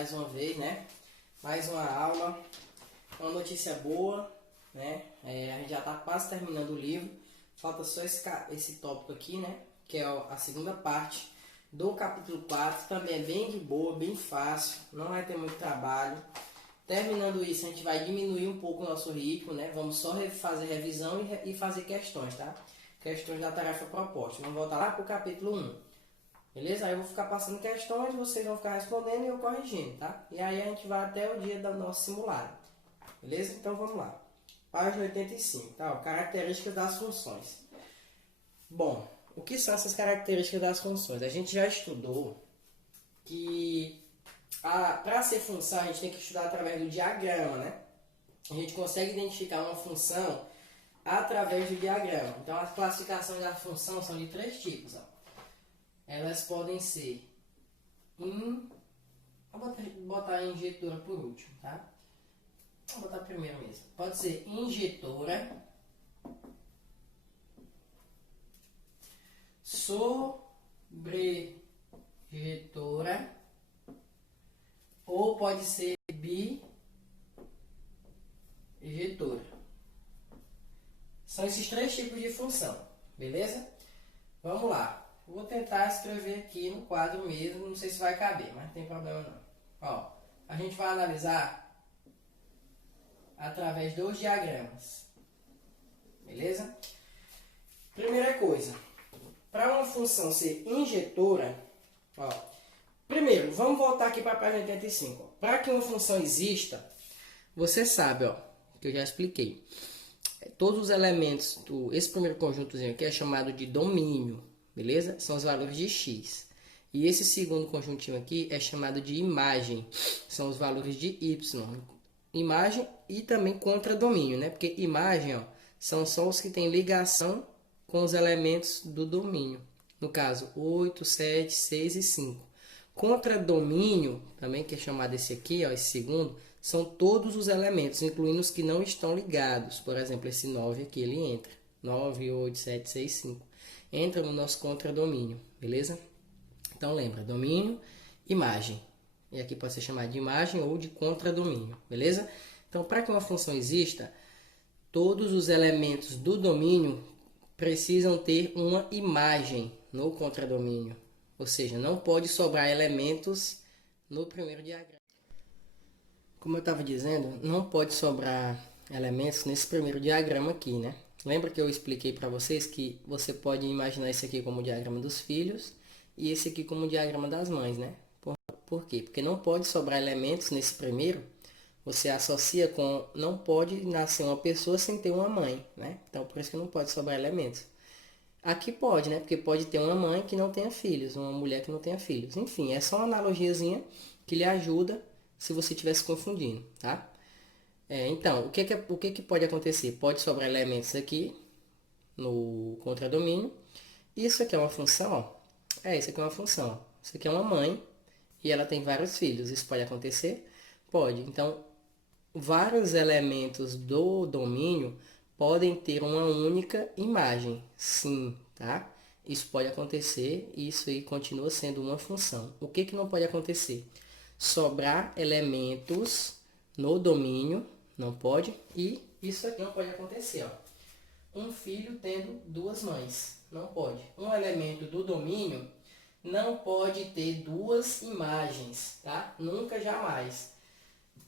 mais uma vez, né? Mais uma aula, uma notícia boa, né? A gente já está quase terminando o livro, falta só esse tópico aqui, né? Que é a segunda parte do capítulo 4, também é bem de boa, bem fácil, não vai ter muito trabalho. Terminando isso, a gente vai diminuir um pouco o nosso ritmo, né? Vamos só fazer revisão e fazer questões, tá? Questões da tarefa proposta. Vamos voltar lá para o capítulo 1. Beleza? Aí eu vou ficar passando questões, vocês vão ficar respondendo e eu corrigindo, tá? E aí a gente vai até o dia do nosso simulado. Beleza? Então vamos lá. Página 85, tá? Características das funções. Bom, o que são essas características das funções? A gente já estudou que para ser função a gente tem que estudar através do diagrama, né? A gente consegue identificar uma função através do diagrama. Então as classificações da função são de 3 tipos, ó. Elas podem ser vou botar injetora por último, tá? Vou botar primeiro mesmo. Pode ser injetora, sobrejetora, ou pode ser bijetora. São esses 3 tipos de função, beleza? Vamos lá. Vou tentar escrever aqui no quadro mesmo, não sei se vai caber, mas não tem problema não. Ó, a gente vai analisar através dos diagramas, beleza? Primeira coisa, para uma função ser injetora, ó, primeiro, vamos voltar aqui para a página 85. Para que uma função exista, você sabe, ó, que eu já expliquei. Todos os elementos esse primeiro conjuntozinho aqui é chamado de domínio, beleza? São os valores de x. E esse segundo conjuntinho aqui é chamado de imagem, são os valores de y. Imagem e também contradomínio, né? Porque imagem, ó, são só os que têm ligação com os elementos do domínio. No caso, 8, 7, 6 e 5. Contradomínio, também que é chamado esse aqui, ó, esse segundo, são todos os elementos, incluindo os que não estão ligados. Por exemplo, esse 9 aqui, ele entra. 9, 8, 7, 6, 5. Entra no nosso contradomínio, beleza? Então lembra, domínio, imagem. E aqui pode ser chamado de imagem ou de contradomínio, beleza? Então, para que uma função exista, todos os elementos do domínio precisam ter uma imagem no contradomínio. Ou seja, não pode sobrar elementos no primeiro diagrama. Como eu estava dizendo, não pode sobrar elementos nesse primeiro diagrama aqui, né? Lembra que eu expliquei para vocês que você pode imaginar esse aqui como o diagrama dos filhos e esse aqui como o diagrama das mães, né? Por quê? Porque não pode sobrar elementos nesse primeiro, você associa com não pode nascer uma pessoa sem ter uma mãe, né? Então, por isso que não pode sobrar elementos. Aqui pode, né? Porque pode ter uma mãe que não tenha filhos, uma mulher que não tenha filhos. Enfim, é só uma analogiazinha que lhe ajuda se você estiver se confundindo, tá? Então, o que pode acontecer? Pode sobrar elementos aqui no contradomínio. Isso aqui é uma função, ó. Isso aqui é uma função. Isso aqui é uma mãe e ela tem vários filhos. Isso pode acontecer? Pode. Então, vários elementos do domínio podem ter uma única imagem. Sim, tá? Isso pode acontecer e isso aí continua sendo uma função. O que não pode acontecer? Sobrar elementos no domínio, não pode. E isso aqui não pode acontecer, ó. Um filho tendo 2 mães, não pode. Um elemento do domínio não pode ter 2 imagens, tá? Nunca, jamais.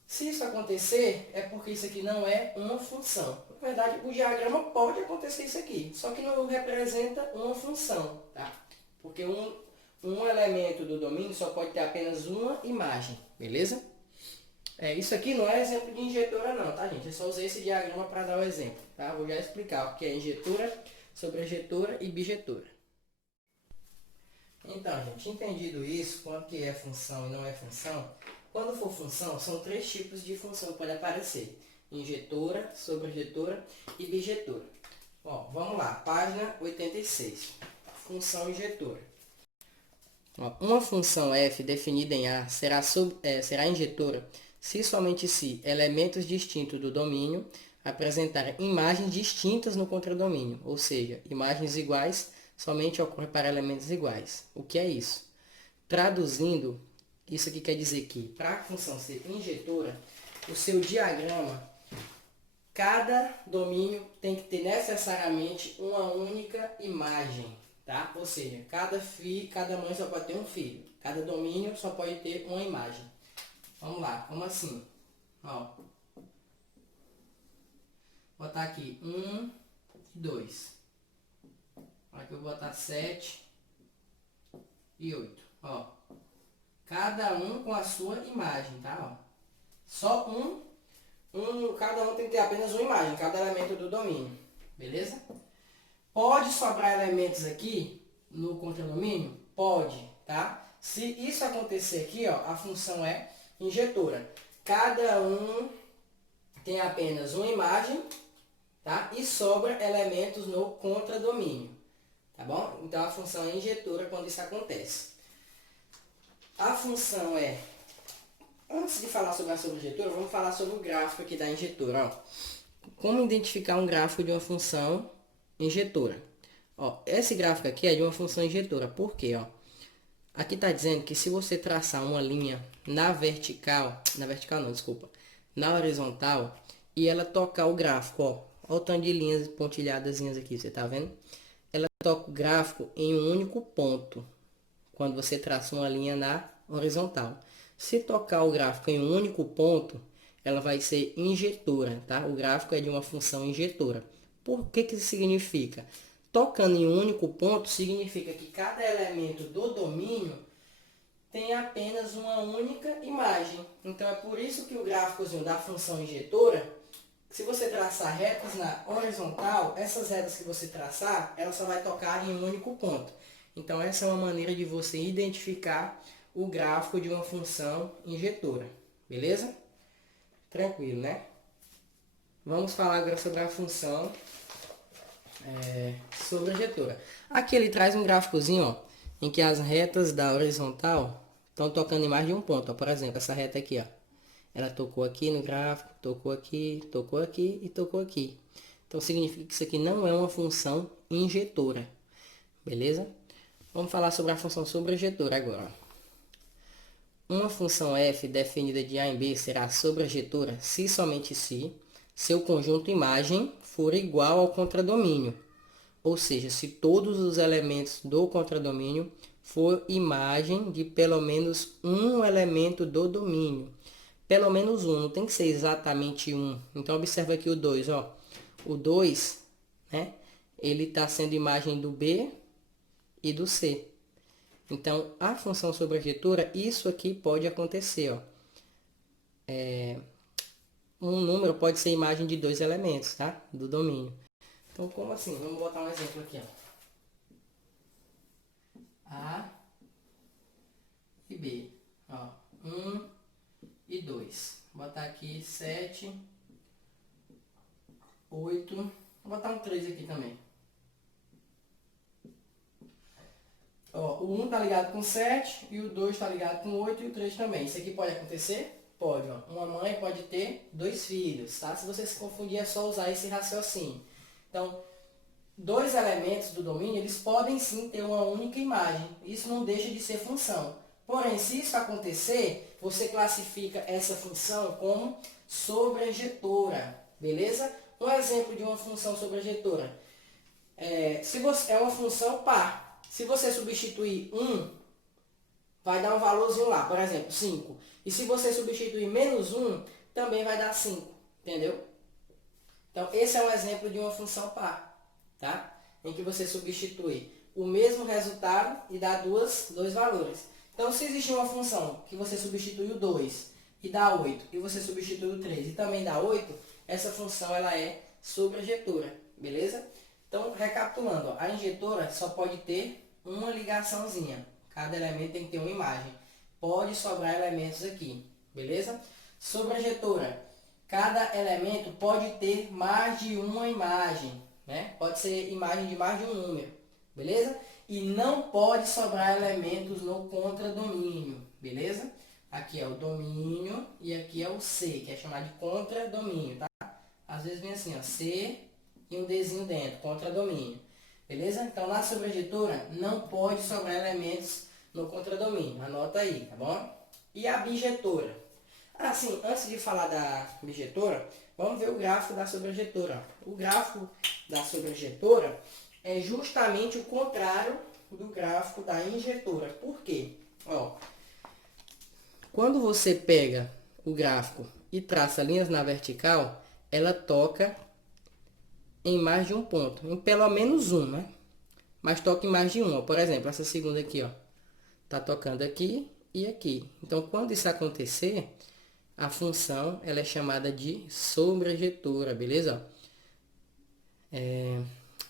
Se isso acontecer, é porque isso aqui não é uma função. Na verdade, o diagrama pode acontecer isso aqui, só que não representa uma função, tá? Porque um elemento do domínio só pode ter apenas uma imagem, beleza? Isso aqui não é exemplo de injetora não, tá, gente? Eu só usei esse diagrama para dar o exemplo, tá? Vou já explicar o que é injetora, sobrejetora e bijetora. Então, gente, entendido isso, quanto que é função e não é função, quando for função, são 3 tipos de função que podem aparecer. Injetora, sobrejetora e bijetora. Ó, vamos lá, página 86. Função injetora. Ó, uma função f definida em A será injetora se somente se elementos distintos do domínio apresentarem imagens distintas no contradomínio, ou seja, imagens iguais somente ocorrem para elementos iguais. O que é isso? Traduzindo, Isso aqui quer dizer que, para a função ser injetora, o seu diagrama, cada domínio tem que ter necessariamente uma única imagem, tá? Ou seja, cada mãe só pode ter um filho. Cada domínio só pode ter uma imagem. Vamos lá, como assim? Ó, vou botar aqui 1 e 2. Aqui eu vou botar 7 e 8. Ó, cada um com a sua imagem, tá? Ó, só cada um tem que ter apenas uma imagem, cada elemento do domínio, beleza? Pode sobrar elementos aqui no contradomínio? Pode, tá? Se isso acontecer aqui, ó, a função é injetora. Cada um tem apenas uma imagem, tá? E sobra elementos no contradomínio, tá bom? Então a função é injetora quando isso acontece. A função é... Antes de falar sobre a sobreinjetora, vamos falar sobre o gráfico aqui da injetora. Ó. Como identificar um gráfico de uma função injetora? Ó, esse gráfico aqui é de uma função injetora. Por quê? Ó? Aqui está dizendo que se você traçar uma linha na horizontal, e ela tocar o gráfico, ó, olha o tanto de linhas pontilhadas aqui, você está vendo? Ela toca o gráfico em um único ponto, quando você traça uma linha na horizontal. Se tocar o gráfico em um único ponto, ela vai ser injetora, tá? O gráfico é de uma função injetora. Por que que isso significa? Tocando em um único ponto, significa que cada elemento do domínio tem apenas uma única imagem. Então, é por isso que o gráficozinho da função injetora, se você traçar retas na horizontal, essas retas que você traçar, ela só vai tocar em um único ponto. Então, essa é uma maneira de você identificar o gráfico de uma função injetora, beleza? Tranquilo, né? Vamos falar agora sobre a função sobreinjetora. Aqui ele traz um gráficozinho, ó, em que as retas da horizontal estão tocando em mais de um ponto. Ó. Por exemplo, essa reta aqui, ó, ela tocou aqui no gráfico, tocou aqui e tocou aqui. Então significa que isso aqui não é uma função injetora, beleza? Vamos falar sobre a função sobreinjetora agora. Uma função f definida de a em b será sobreinjetora se somente se seu conjunto imagem for igual ao contradomínio. Ou seja, se todos os elementos do contradomínio for imagem de pelo menos um elemento do domínio. Pelo menos um, não tem que ser exatamente um. Então observa aqui o 2, ó. O 2, né? Ele está sendo imagem do b e do c. Então, a função sobreinjetora, isso aqui pode acontecer, ó. Um número pode ser imagem de dois elementos, tá? Do domínio. Então, como assim? Vamos botar um exemplo aqui, ó. A e B. Ó, 1 e 2. Vou botar aqui 7, 8. Vou botar um 3 aqui também. Ó, o 1 está ligado com 7 e o 2 está ligado com 8 e o 3 também. Isso aqui pode acontecer? Pode, ó. Uma mãe pode ter 2 filhos, tá? Se você se confundir, é só usar esse raciocínio. Então, dois elementos do domínio, eles podem sim ter uma única imagem. Isso não deixa de ser função. Porém, se isso acontecer, você classifica essa função como sobreinjetora, beleza? Um exemplo de uma função sobreinjetora. É uma função par. Se você substituir 1, vai dar um valorzinho lá, por exemplo, 5. E se você substituir menos 1, também vai dar 5, entendeu? Então, esse é um exemplo de uma função par, tá? Em que você substitui o mesmo resultado e dá dois valores. Então, se existe uma função que você substitui o 2 e dá 8, e você substitui o 3 e também dá 8, essa função ela é sobreinjetora, beleza? Então, recapitulando, ó, a injetora só pode ter uma ligaçãozinha. Cada elemento tem que ter uma imagem. Pode sobrar elementos aqui, beleza? Sobreinjetora. Cada elemento pode ter mais de uma imagem, né? Pode ser imagem de mais de um número, beleza? E não pode sobrar elementos no contradomínio, beleza? Aqui é o domínio e aqui é o C, que é chamado de contradomínio, tá? Às vezes vem assim, ó, C e um Dzinho dentro, contradomínio. Beleza? Então, na sobreinjetora, não pode sobrar elementos no contradomínio. Anota aí, tá bom? E a bijetora? Ah, sim, antes de falar da bijetora, vamos ver o gráfico da sobrejetora. O gráfico da sobrejetora é justamente o contrário do gráfico da injetora. Por quê? Ó, quando você pega o gráfico e traça linhas na vertical, ela toca em mais de um ponto, em pelo menos um, né? Mas toca em mais de um, ó. Por exemplo, essa segunda aqui, ó, tá tocando aqui e aqui. Então, quando isso acontecer, a função ela é chamada de sobrejetora, beleza?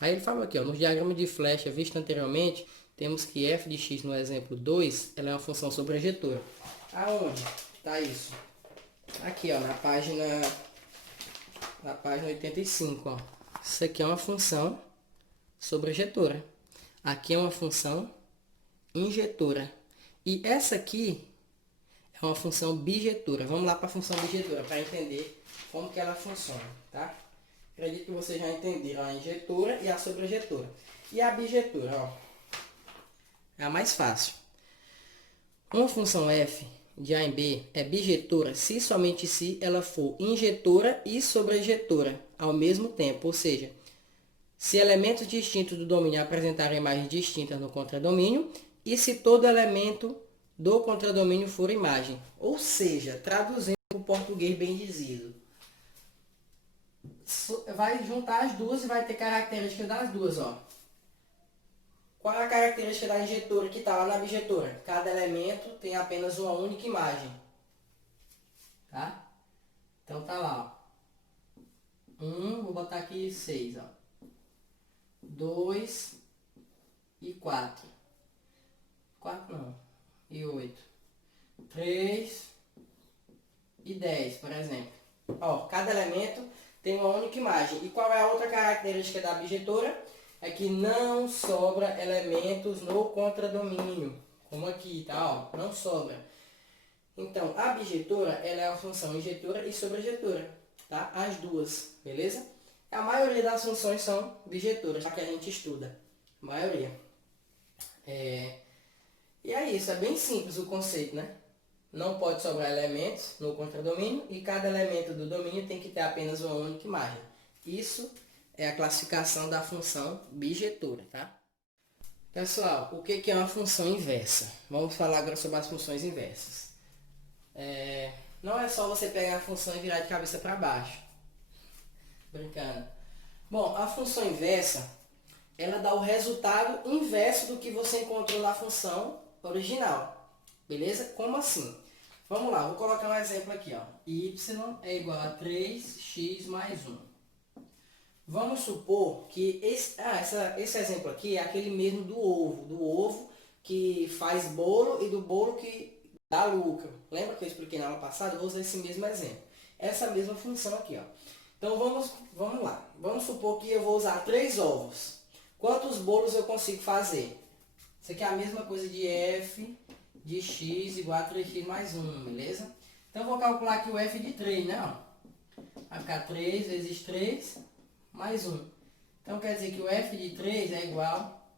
Aí ele falou aqui, ó, no diagrama de flecha visto anteriormente, temos que f de x no exemplo 2, ela é uma função sobrejetora. Aonde tá isso? Aqui, ó, na página 85, ó. Isso aqui é uma função sobrejetora. Aqui é uma função injetora. E essa aqui é uma função bijetora. Vamos lá para a função bijetora para entender como que ela funciona, tá? Acredito que vocês já entenderam a injetora e a sobrejetora. E a bijetora, ó, é a mais fácil. Uma função f de A em B é bijetora se somente se ela for injetora e sobrejetora ao mesmo tempo, ou seja, se elementos distintos do domínio apresentarem imagens distintas no contradomínio e se todo elemento do contradomínio for imagem. Ou seja, traduzindo para o português bem dizido, vai juntar as duas e vai ter características das duas, ó. Qual é a característica da injetora que está lá na bijetora? Cada elemento tem apenas uma única imagem. Tá? Então tá lá, ó. Vou botar aqui 6, ó. 2 e 4. 4 não. E 8. 3 e 10, por exemplo. Ó, cada elemento tem uma única imagem. E qual é a outra característica da bijetora? É que não sobra elementos no contradomínio. Como aqui, tá? Ó, não sobra. Então, a bijetora, ela é a função injetora e sobrejetora, tá? As duas, beleza? A maioria das funções são bijetoras, já que a gente estuda. A maioria. E é isso, é bem simples o conceito, né? Não pode sobrar elementos no contradomínio e cada elemento do domínio tem que ter apenas uma única imagem. Isso é a classificação da função bijetora, tá? Pessoal, o que é uma função inversa? Vamos falar agora sobre as funções inversas. Não é só você pegar a função e virar de cabeça para baixo. Brincando. Bom, a função inversa, ela dá o resultado inverso do que você encontrou na função original. Beleza? Como assim? Vamos lá, vou colocar um exemplo aqui, ó. Y é igual a 3x mais 1. Vamos supor que esse exemplo aqui é aquele mesmo do ovo que faz bolo e do bolo que dá lucro. Lembra que eu expliquei na aula passada? Eu vou usar esse mesmo exemplo. Essa mesma função aqui, ó. Então vamos lá. Vamos supor que eu vou usar 3 ovos. Quantos bolos eu consigo fazer? Isso aqui é a mesma coisa de f de x igual a 3x mais 1, beleza? Então eu vou calcular aqui o f de 3, né? Ó. Vai ficar 3 vezes 3 mais 1. Então quer dizer que o f de 3 é igual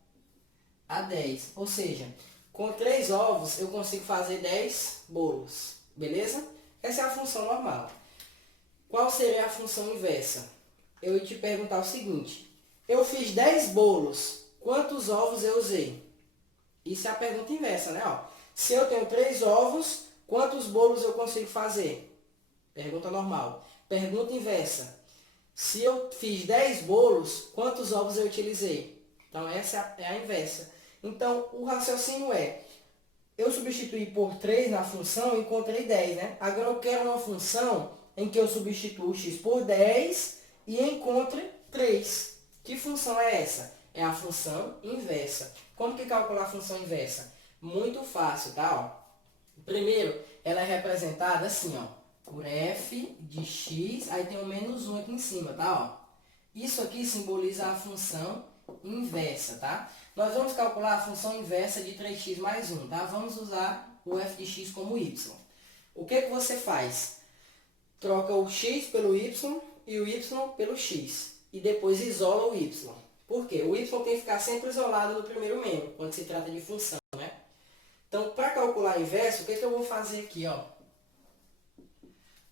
a 10. Ou seja, com 3 ovos eu consigo fazer 10 bolos, beleza? Essa é a função normal. Qual seria a função inversa? Eu ia te perguntar o seguinte: eu fiz 10 bolos, quantos ovos eu usei? Isso é a pergunta inversa, né? Ó, se eu tenho 3 ovos, quantos bolos eu consigo fazer? Pergunta normal. Pergunta inversa: se eu fiz 10 bolos, quantos ovos eu utilizei? Então essa é a inversa. Então o raciocínio é: eu substituí por 3 na função e encontrei 10, né? Agora eu quero uma função em que eu substituo x por 10 e encontre 3. Que função é essa? É a função inversa. Como que calcular a função inversa? Muito fácil, tá? Ó, primeiro, ela é representada assim, ó, por f de x, aí tem um menos 1 aqui em cima, tá? Ó, isso aqui simboliza a função inversa, tá? Nós vamos calcular a função inversa de 3x mais 1, tá? Vamos usar o f de x como y. O que você faz? Troca o x pelo y e o y pelo x. E depois isola o y. Por quê? O y tem que ficar sempre isolado no primeiro membro, quando se trata de função, né? Então, para calcular a inversa, o que eu vou fazer aqui, ó?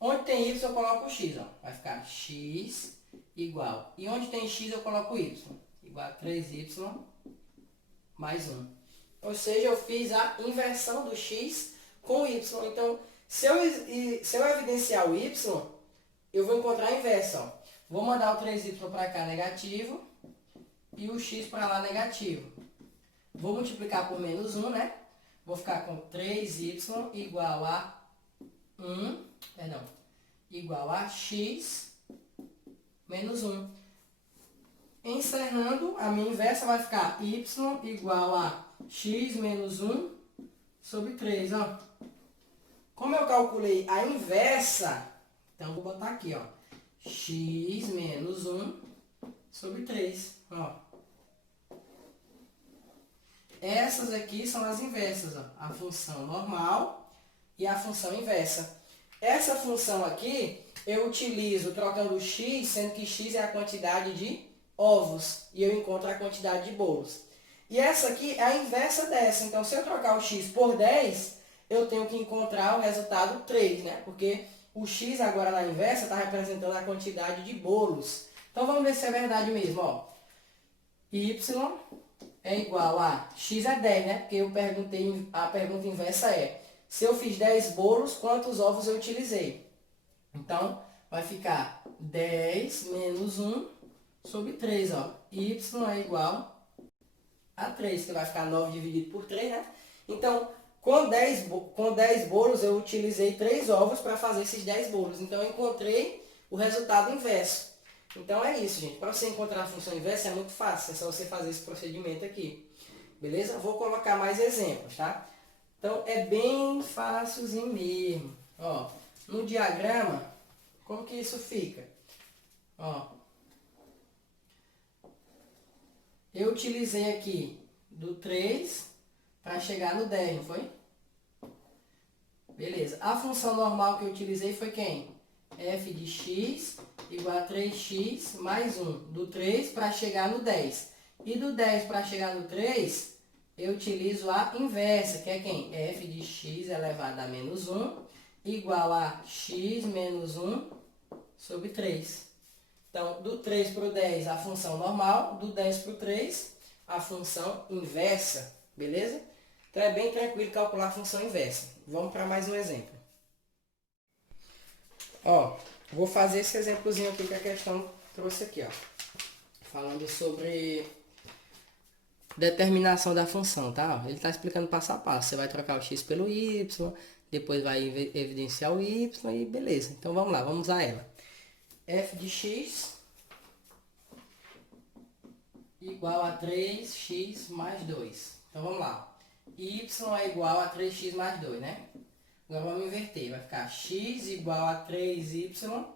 Onde tem y, eu coloco x, ó. Vai ficar x igual. E onde tem x, eu coloco y. Igual a 3y mais 1. Ou seja, eu fiz a inversão do x com o y. Então, se eu evidenciar o y, eu vou encontrar a inversa, ó. Vou mandar o 3y para cá negativo e o x para lá negativo. Vou multiplicar por menos 1, né? Vou ficar com 3y igual a 1, igual a x menos 1. Encerrando, a minha inversa vai ficar y igual a x menos 1 sobre 3, ó. Como eu calculei a inversa, então vou botar aqui, ó, x menos 1 sobre 3, ó. Essas aqui são as inversas, ó, a função normal e a função inversa. Essa função aqui eu utilizo trocando x, sendo que x é a quantidade de ovos e eu encontro a quantidade de bolos. E essa aqui é a inversa dessa. Então, se eu trocar o x por 10, eu tenho que encontrar o resultado 3, né? Porque o x agora na inversa está representando a quantidade de bolos. Então, vamos ver se é verdade mesmo, ó. Y é igual a x é 10, né? Porque eu perguntei, a pergunta inversa é, se eu fiz 10 bolos, quantos ovos eu utilizei? Então, vai ficar 10 menos 1 sobre 3, ó. Y é igual a 3, que vai ficar 9 dividido por 3, né? Então, com 10 bolos, eu utilizei 3 ovos para fazer esses 10 bolos. Então, eu encontrei o resultado inverso. Então, é isso, gente. Para você encontrar a função inversa, é muito fácil. É só você fazer esse procedimento aqui. Beleza? Vou colocar mais exemplos, tá? Então, é bem fácilzinho mesmo. Ó, no diagrama, como que isso fica? Ó, eu utilizei aqui do 3 para chegar no 10, não foi? Beleza. A função normal que eu utilizei foi quem? F de x igual a 3x mais 1. Do 3 para chegar no 10. E do 10 para chegar no 3, eu utilizo a inversa, que é quem? F de x elevado a menos 1 igual a x menos 1 sobre 3. Então, do 3 para o 10, a função normal. Do 10 para o 3, a função inversa. Beleza? Então, é bem tranquilo calcular a função inversa. Vamos para mais um exemplo. Ó, vou fazer esse exemplozinho aqui que a questão trouxe aqui, ó. Falando sobre determinação da função, tá? Ele está explicando passo a passo. Você vai trocar o x pelo y, depois vai evidenciar o y e beleza. Então, vamos lá, vamos usar ela. F de x igual a 3x mais 2. Então, vamos lá. Y é igual a 3x mais 2, né? Agora vamos inverter. Vai ficar x igual a 3y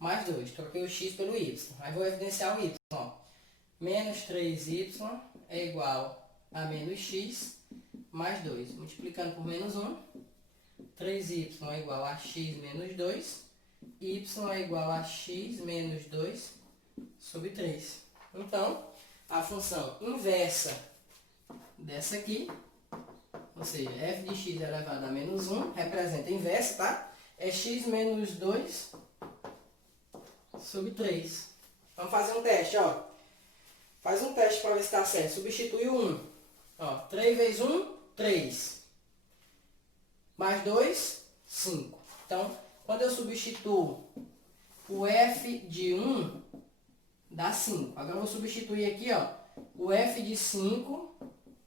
mais 2. Troquei o x pelo y. Aí vou evidenciar o y. Ó. Menos 3y é igual a menos x mais 2. Multiplicando por menos 1. 3y é igual a x menos 2. Y é igual a x menos 2 sobre 3. Então, a função inversa dessa aqui, ou seja, f de x elevado a menos 1, representa a inversa, tá? É x menos 2 sobre 3. Vamos fazer um teste, ó. Faz um teste para ver se está certo. Substitui o 1. Ó, 3 vezes 1, 3. Mais 2, 5. Então, quando eu substituo o f de 1, dá 5. Agora eu vou substituir aqui, ó, o f de 5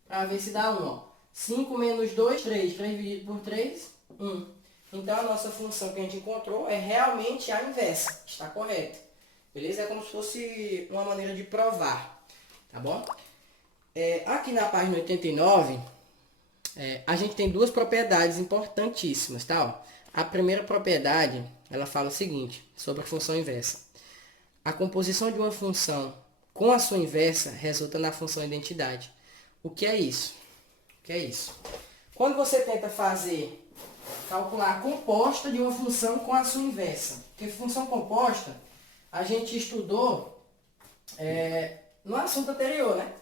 para ver se dá 1. Ó. 5 menos 2, 3. 3 dividido por 3, 1. Então, a nossa função que a gente encontrou é realmente a inversa. Está correto. Beleza? É como se fosse uma maneira de provar. Tá bom? Aqui na página 89, a gente tem duas propriedades importantíssimas, tá? Ó. A primeira propriedade, ela fala o seguinte, sobre a função inversa. A composição de uma função com a sua inversa resulta na função identidade. O que é isso? O que é isso? Quando você tenta calcular a composta de uma função com a sua inversa. Porque função composta, a gente estudou no assunto anterior, né?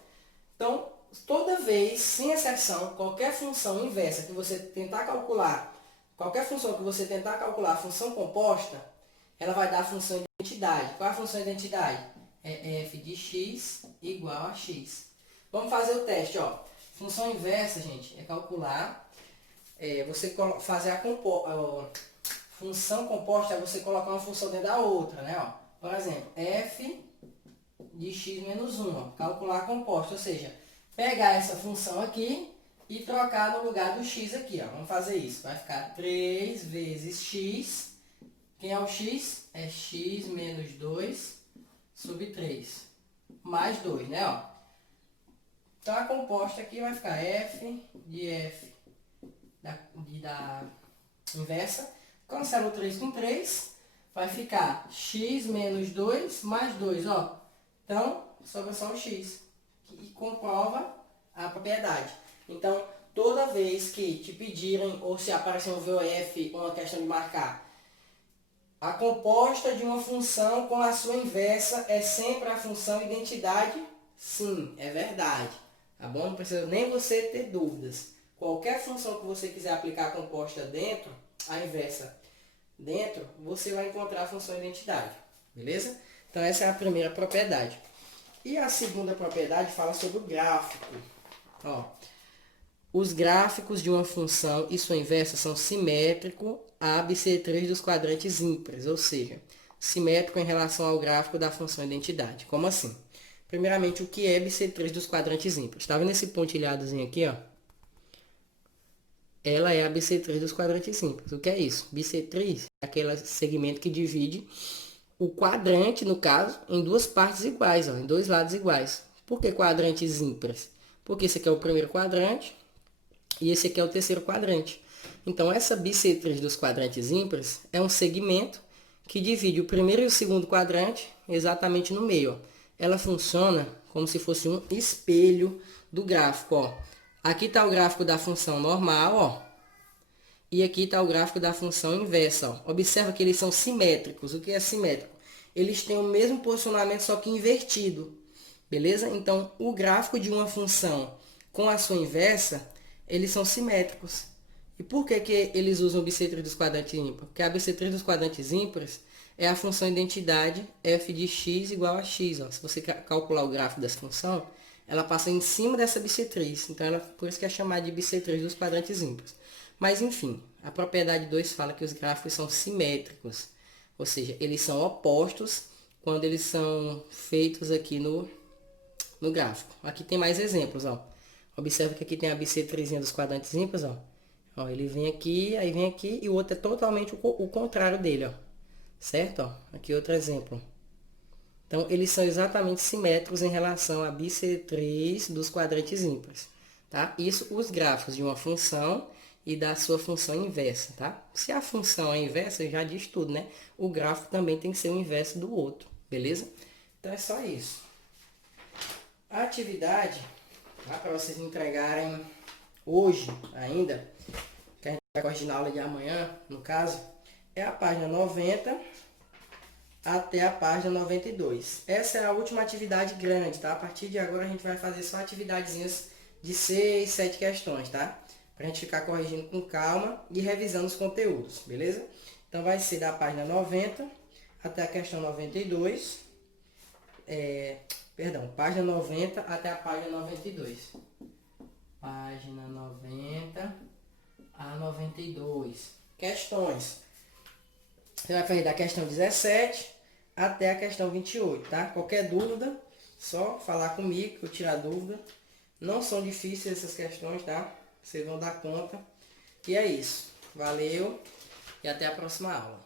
Então, toda vez, sem exceção, qualquer função inversa que você tentar calcular, qualquer função que você tentar calcular a função composta, ela vai dar a função identidade. Qual é a função identidade? É f de x igual a x. Vamos fazer o teste, ó. Função inversa, gente, é calcular, você fazer a função composta é você colocar uma função dentro da outra, né? Ó. Por exemplo, f de x menos 1, ó, calcular a composta, ou seja, pegar essa função aqui e trocar no lugar do x aqui, ó. Vamos fazer isso. Vai ficar 3 vezes x. Quem é o x? É x menos 2 sobre 3. Mais 2, né? Ó. Então, a composta aqui vai ficar f da inversa. Cancela o 3 com 3. Vai ficar x menos 2 mais 2, ó. Então, sobra só o x. E comprova a propriedade. Então, toda vez que te pedirem, ou se aparecer um VOF ou uma questão de marcar, a composta de uma função com a sua inversa é sempre a função identidade? Sim, é verdade. Tá bom? Não precisa nem você ter dúvidas. Qualquer função que você quiser aplicar a composta dentro, a inversa dentro, você vai encontrar a função identidade. Beleza? Então, essa é a primeira propriedade. E a segunda propriedade fala sobre o gráfico. Ó, os gráficos de uma função e sua inversa são simétricos a bissextris dos quadrantes ímpares, ou seja, simétrico em relação ao gráfico da função identidade. Como assim? Primeiramente, o que é bissextris dos quadrantes ímpares? Está vendo esse pontilhadozinho aqui, ó? Ela é a bissextris dos quadrantes ímpares. O que é isso? Bissextris é aquele segmento que divide o quadrante, no caso, em duas partes iguais, ó, em dois lados iguais. Por que quadrantes ímpares? Porque esse aqui é o primeiro quadrante e esse aqui é o terceiro quadrante. Então, essa bissextris dos quadrantes ímpares é um segmento que divide o primeiro e o segundo quadrante exatamente no meio. Ó. Ela funciona como se fosse um espelho do gráfico. Ó. Aqui está o gráfico da função normal, ó. E aqui está o gráfico da função inversa. Ó. Observa que eles são simétricos. O que é simétrico? Eles têm o mesmo posicionamento, só que invertido. Beleza? Então, o gráfico de uma função com a sua inversa, eles são simétricos. E por que eles usam o bissextris dos quadrantes ímpares? Porque a bissextris dos quadrantes ímpares é a função identidade f de x igual a x. Ó. Se você calcular o gráfico dessa função, ela passa em cima dessa bissextris. Então, por isso que é chamada de bissextris dos quadrantes ímpares. Mas, enfim, a propriedade 2 fala que os gráficos são simétricos. Ou seja, eles são opostos quando eles são feitos aqui no gráfico. Aqui tem mais exemplos, ó. Observa que aqui tem a bissextrizinha dos quadrantes ímpares, ó. Ó, ele vem aqui, aí vem aqui, e o outro é totalmente o contrário dele, ó. Certo? Ó, aqui outro exemplo. Então, eles são exatamente simétricos em relação à bissextris dos quadrantes ímpares, tá? Isso, os gráficos de uma função e da sua função inversa, tá? Se a função é inversa, já diz tudo, né? O gráfico também tem que ser o inverso do outro, beleza? Então, é só isso. A atividade, tá? Para vocês entregarem hoje ainda, que a gente vai corrigir na aula de amanhã, no caso, é a página 90 até a página 92. Essa é a última atividade grande, tá? A partir de agora a gente vai fazer só atividadezinhas de 6, 7 questões, tá? Pra gente ficar corrigindo com calma e revisando os conteúdos, beleza? Então vai ser da página 90 até a questão 92. Página 90 até a página 92. Página 90 a 92. Questões. Você vai fazer da questão 17 até a questão 28, tá? Qualquer dúvida, só falar comigo que eu tiro a dúvida. Não são difíceis essas questões, tá? Vocês vão dar conta. E é isso. Valeu e até a próxima aula.